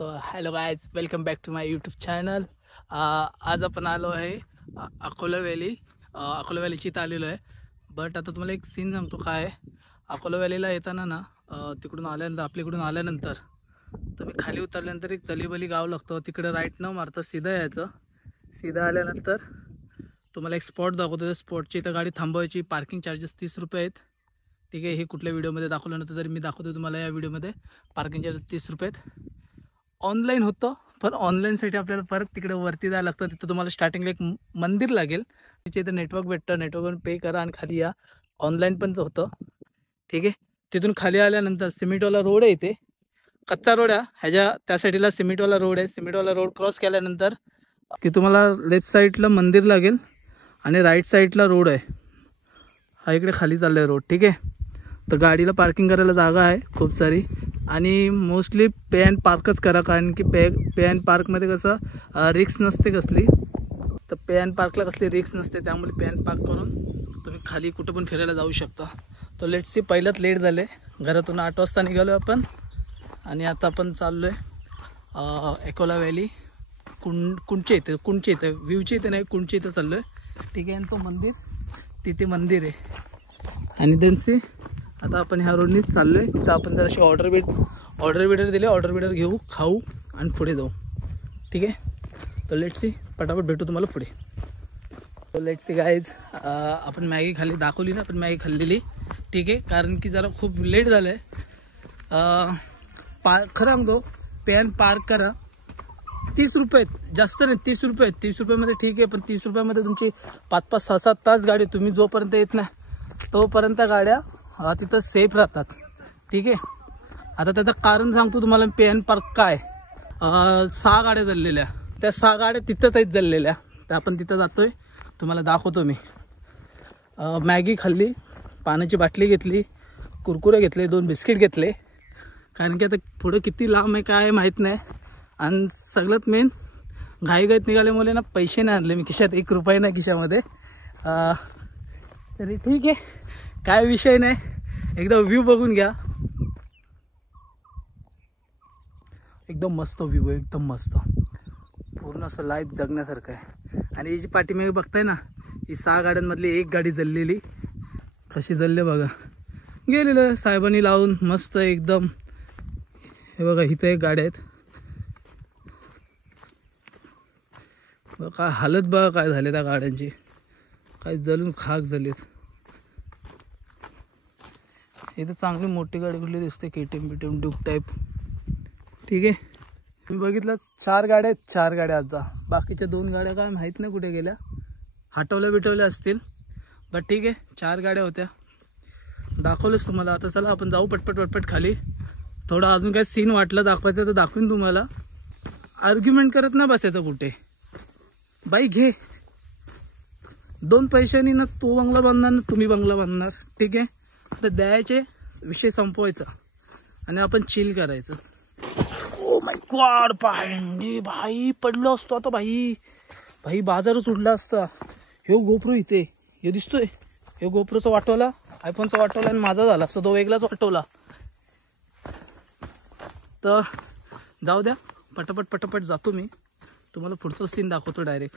तो hello guys, welcome back to my YouTube channel. आज आपण आलो आहे अकोला व्हॅलीची इथं आलेलो आहे। बट आता तुम्हाला एक सीन सांगतो काय आहे। अकोला व्हॅलीला येताना ना तिकडून आल्यानंतर आपल्याकडून आल्यानंतर तुम्ही खाली उतरल्यानंतर एक तलीबली गाव लागतं, तिकडे राईट न मारता सीधा यायचं। सीधा आल्यानंतर तुम्हाला एक स्पॉट दाखवतो, त्या स्पॉटची इथं गाडी थांबवायची। पार्किंग चार्जेस 30 रुपये आहेत, ठीक आहे। हे कुठल्या व्हिडिओमध्ये दाखवलं नव्हतं तरी मी दाखवतो तुम्हाला या व्हिडिओमध्ये। पार्किंग चार्जेस 30 रुपये आहेत। ऑनलाईन होतं, पण ऑनलाईनसाठी आपल्याला परत तिकडे वरती जायला लागतं। तिथं तुम्हाला स्टार्टिंगला एक मंदिर लागेल, तिथे इथं नेटवर्क भेटतं, नेटवर्कवरून पे करा आणि खाली या। ऑनलाईन पण होतं, ठीक आहे। तिथून खाली आल्यानंतर सिमेंटवाला रोड आहे, इथे कच्चा रोड आहे ह्याच्या त्या साईडला सिमेंटवाला रोड आहे। सिमेंटवाला रोड क्रॉस केल्यानंतर की तुम्हाला लेफ्ट साईडला मंदिर लागेल आणि राईट साईडला रोड आहे। हा इकडे खाली चाललाय रोड, ठीक आहे। तर गाडीला पार्किंग करायला जागा आहे खूप सारी, आणि मोस्टली पे अँड पार्कच करा, कारण की पे अँड पार्कमध्ये कसं रिक्स नसते कसली। तर पे अँड पार्कला कसली रिक्स नसते, त्यामुळे पे अँड पार्क करून तुम्ही खाली कुठं पण फिरायला जाऊ शकता। तो लेट्स सी, पहिलंच लेट झाले, घरातून 8 वाजता निघालो आपण आणि आता आपण चाललो आहे अकोला व्हॅली कुंडच्या इथं व्ह्यूच्या इथं नाही, कुंडच्या इथं चाललो आहे, ठीक आहे। आणि तो मंदिर तिथे मंदिर आहे। आणि त्यांची आता आपण ह्या रोडनी चाललो आहे, तिथं आपण जराशी ऑर्डर बिडर दिले, ऑर्डर बिडर घेऊ, खाऊ आणि पुढे जाऊ, ठीक आहे। तर लेट्स सी, पटापट भेटू तुम्हाला पुढे। तर लेट्स सी गाईज, आपण मॅगी खाल्ली, दाखवली ना आपण मॅगी खाल्लेली, ठीक आहे। कारण की जरा खूप लेट झालं आहे। खरं सांगतो, पे अँड पार्क करा, 30 रुपये, जास्त नाही, 30 रुपये। 30 रुपयामध्ये ठीक आहे, पण 30 रुपयामध्ये तुमची 5-5, 6-7 तास गाडी, तुम्ही जोपर्यंत येत नाही तोपर्यंत गाड्या तिथं सेफ राहतात, ठीक आहे। आता त्याचं कारण सांगतो तुम्हाला, पे अँड पार्क काय, 6 गाड्या जळलेल्या, त्या 6 गाड्या तिथंच आहेत जळलेल्या, तर आपण तिथं जातोय, तुम्हाला दाखवतो मी। मॅगी खाल्ली, पाण्याची बाटली घेतली, कुरकुरे घेतले, 2 बिस्किट घेतले, कारण की आता पुढं किती लांब आहे काय माहीत नाही। आणि सगळ्यात मेन, घाईघाईत निघाल्यामुळे ना पैसे नाही आणले मी खिशात, 1 रुपया नाही खिशामध्ये। तरी ठीक आहे, काय विषय नाही, एकदा व्ह्यू बघून घ्या, एकदम मस्त व्ह्यू आहे, एकदम मस्त, पूर्ण असं लाईफ जगण्यासारखं आहे। आणि ही जी पाठीमागे बघताय ना, ही 6 गाड्यांमधली 1 गाडी जळलेली, कशी जळले बघा, गेलेलं साहेबांनी लावून मस्त एकदम। हे बघा, इथं 1 गाड्या आहेत बघा, काय हालत बघा काय झाले त्या गाड्यांची, काय जळून खाक झालीत। इथं चांगली मोठी गाडी कुठली दिसते, KTM BTM ड्यूक टाईप, ठीक आहे। तुम्ही बघितलं 4 गाड्या आहेत, 4 गाड्या आता, बाकीच्या 2 गाड्या काय माहीत नाही कुठे गेल्या, हटवल्या असतील, बट ठीक आहे, 4 गाड्या होत्या, दाखवलंच तुम्हाला। आता चला आपण जाऊ पटपट खाली, थोडं अजून काय सीन वाटलं दाखवायचं तर दाखवीन तुम्हाला। आर्ग्युमेंट करत ना बसायचं कुठे, बाई घे, 2 पैशांनी ना तो बंगला बांधणार ना तुम्ही बंगला बांधणार, ठीक आहे। तर द्यायचे, विषय संपवायचा आणि आपण चिल करायचं। ओ माय गॉड, भाई पडलो असतो आता, भाई बाजारच उडला असता। हे गोप्रो इथे, हे दिसतोय, हे गोप्रोचा वाटवला, आयफोनचा वाटवला, आणि माझा झाला असता तो वेगळाच वाटवला। तर जाऊ द्या, पटापट जातो मी, तुम्हाला पुढचं सीन दाखवतो डायरेक्ट।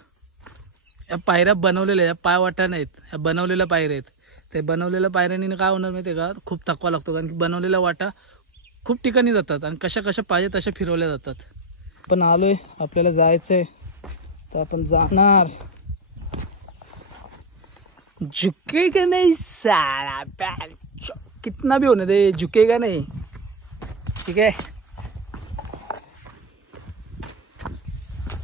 या पायऱ्या बनवलेल्या, या पाय वाटा नाहीत, ह्या बनवलेल्या पायऱ्या आहेत। ते बनवलेल्या पायऱ्यांनी काय होणार माहिती आहे का, खूप थकवा लागतो, कारण की बनवलेल्या वाटा खूप ठिकाणी जातात आणि कशा पाहिजे तशा फिरवल्या जातात। पण आलोय, आपल्याला जायचंय, तर आपण जाणार। झुकेगा नहीं साला, कितना भी होने दे, झुकेगा नहीं, ठीक आहे।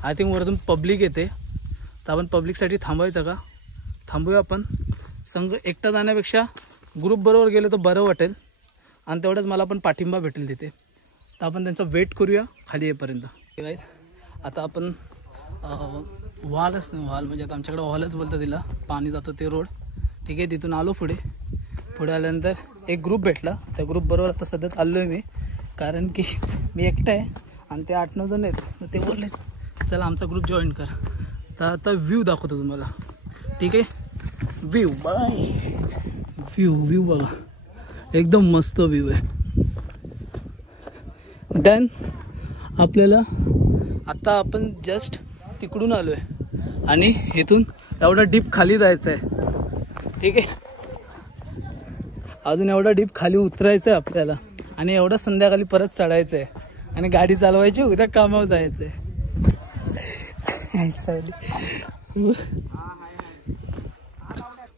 आय थिंक वरतून पब्लिक येते, तर आपण पब्लिकसाठी थांबवायचं का, थांबूया आपण। संघ एकटा जाण्यापेक्षा ग्रुप बरोबर गेलं तर बरं वाटेल, आणि तेवढंच मला पण पाठिंबा भेटेल तिथे। तर आपण त्यांचा वेट करूया खाली येईपर्यंत, गाईज। आता आपण वालच नाही, वाल म्हणजे आता आमच्याकडे वालच बोलतं तिला, पाणी जातं ते रोड, ठीक आहे। तिथून आलो पुढे आल्यानंतर एक ग्रुप भेटला, त्या ग्रुप बरोबर आता सध्या चाललो आहे मी, कारण की मी एकटा आहे आणि ते 8-9 जण आहेत, तर ते बोलले चला आमचा ग्रुप जॉईन कर। तर आता व्ह्यू दाखवतो तुम्हाला, ठीक आहे। व्ह्यू बाय, व्ह्यू बघा, एकदम मस्त व्ह्यू आहे। देन आपल्याला आता आपण जस्ट तिकडून आलो आहे आणि इथून एवढा डीप खाली जायचं आहे. ठीक आहे, अजून एवढा डीप खाली उतरायचं आहे आपल्याला आणि एवढं संध्याकाळी परत चढायचं आहे आणि गाडी चालवायची, उद्या कामावर जायचं आहे.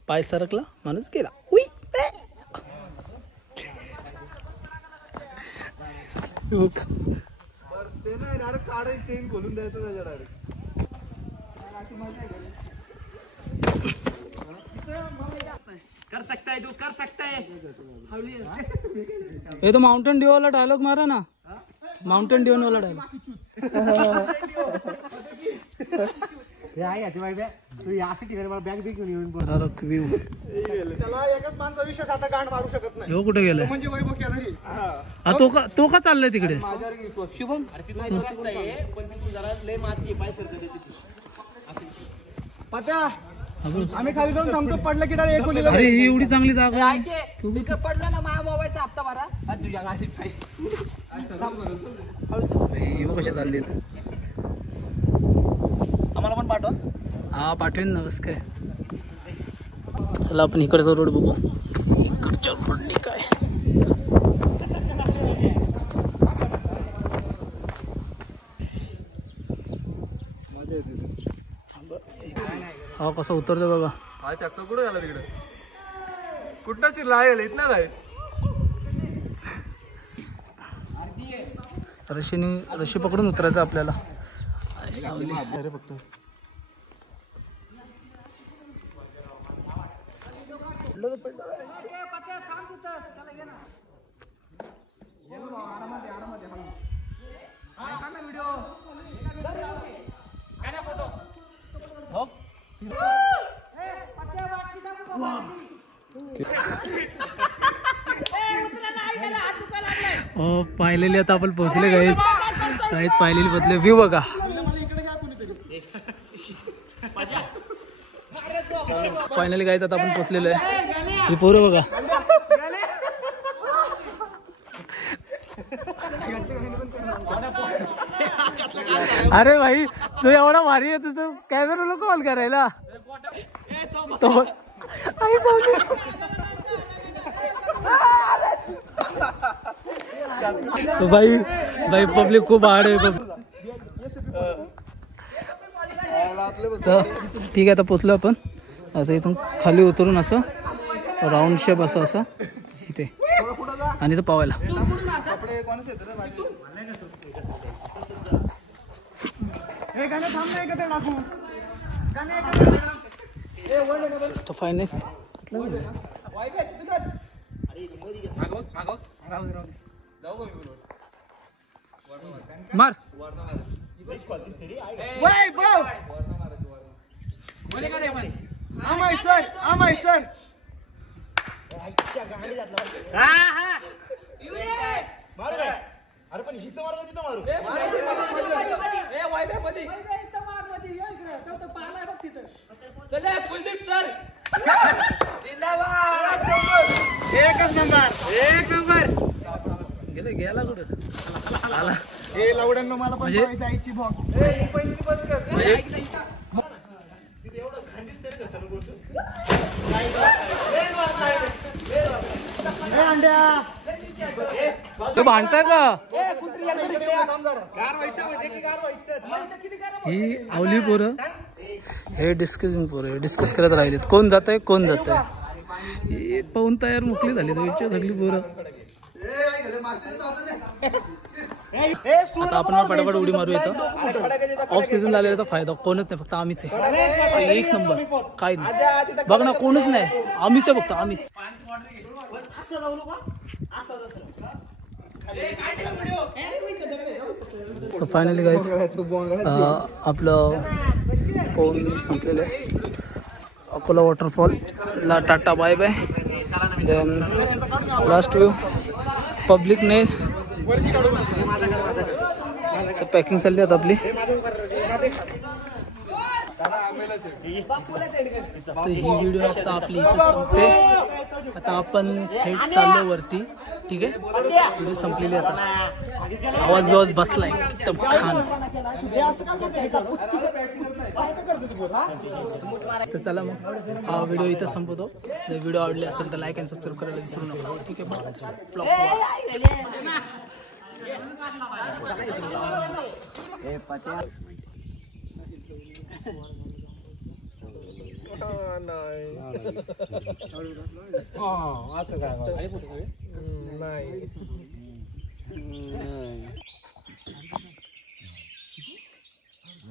पाय सरकला माणूस गेला. उई कर सकता है तू, कर सकता है. ये तो माउंटेन ड्यू वाला डायलॉग मारा ना, माउंटेन ड्यू वाला डायलॉग. तू याची तिकडे मला बॅग बिग घेऊन व्ह्यू त्याला एकच माणसा विशेष आता गांड मारू शकत नाही. हो कुठे गेलाय म्हणजे वैभव केदारी तो का चाललाय तिकडे. शुभम अरे तिथं रस्ता आहे पण तिथून जरा लय माती आहे, पाय सरकते तिथे. पत्या आम्ही खाली जाऊन थांबतो, पडलं की डायरेक्ट एकोलीला. अरे ही एवढी चांगली जागा आहे. तिथं पडलं ना माझ्या मोबाईलचा हप्ता भरा तुझ्या गाडीत कशा चालले आम्हाला पण पाठवा. हा पाठवेन ना, बस काय. चला आपण इकडचा रोड बघू. इकडच्या रोडने काय हा कसा उतरतो बघा. हा चक्का कुठं झाला तिकडे, कुठं ती राय गेला इथं काय. रशी पकडून उतरायचं आपल्याला. अरे फक्त पाहिलेली आता आपण पोहोचले गाईज. काहीच पाहिलेली बदले व्ह्यू बघा. फायनली गाईज आता आपण पोहोचलेलो आहे. ही पोरं बघा. अरे भाई तू एवढा भारी आहे, तुझं कॅमेराला कॉल करायला. तो भाई भाई पब्लिक खूप हार्ड आहे. तर ठीक आहे, आता पोचलो आपण. आता इथून खाली उतरून असं राऊंड शेप असं इथे आणि इथं पावायला. तो फायनल मार. सर अरे पण हिथं मारू तिथं मारू. एकच नंबर गेला कुठं आला. हे लावड्यांना मला पण जायची भॉग. तो भांडताय का. ही आवली पोरं हे डिस्कस करत राहिलेत. कोण जात आहे कोण जात आहे. पाहून तयार मोकळी झाली सगळी पोरं. आता आपण पटापट उडी मारू. येतं ऑफ सीझन झालेल्याचा फायदा कोणच नाही, फक्त आम्हीच आहे. एक नंबर काय नाही बघ ना, कोणच नाही, आम्हीच आहे फक्त आम्हीच. सो फायनली गाईज आपलं पोहून संपलेलं आहे. अकोला वॉटरफॉल ला tata bye bye. Then last view पब्लिकने पॅकिंग चालली आता आपली. तर ही व्हिडिओ आता आपली इथं संपते. आता आपण थेट चाललो वरती. ठीक आहे, व्हिडिओ संपलेली आता. आवाज बिवाज बसलाय एकदम छान. तर चला मग हा व्हिडिओ इथं संपवतो. जर व्हिडिओ आवडले असेल तर लाईक आणि सबस्क्राईब करायला विसरू नका. ठीक आहे,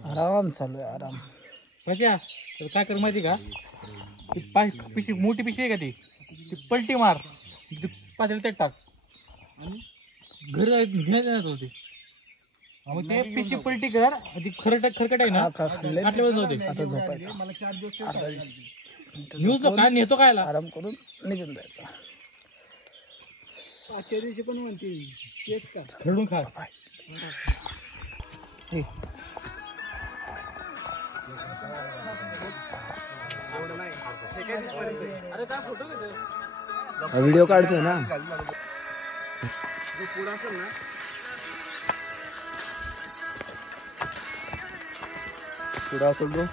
आराम चालू आहे आराम. बच्चा काय कर माहिती का, ती पिशवी मोठी पिशवी आहे का ती पलटी मार, पातेल त्यात टाक, घरी घ्यायचं होते. मग ते पिशवी पलटी कर, ती खरकट आहे ना आटल्यावर होते. आता झोपायचं. न्यूज काय नेतो काय आराम करून निघून जायचं. आजच्या दिवशी पण म्हणते तेच का खेळून खा. व्हिडिओ काढतोय ना. पुढं असेल ना, पुढं असेल तो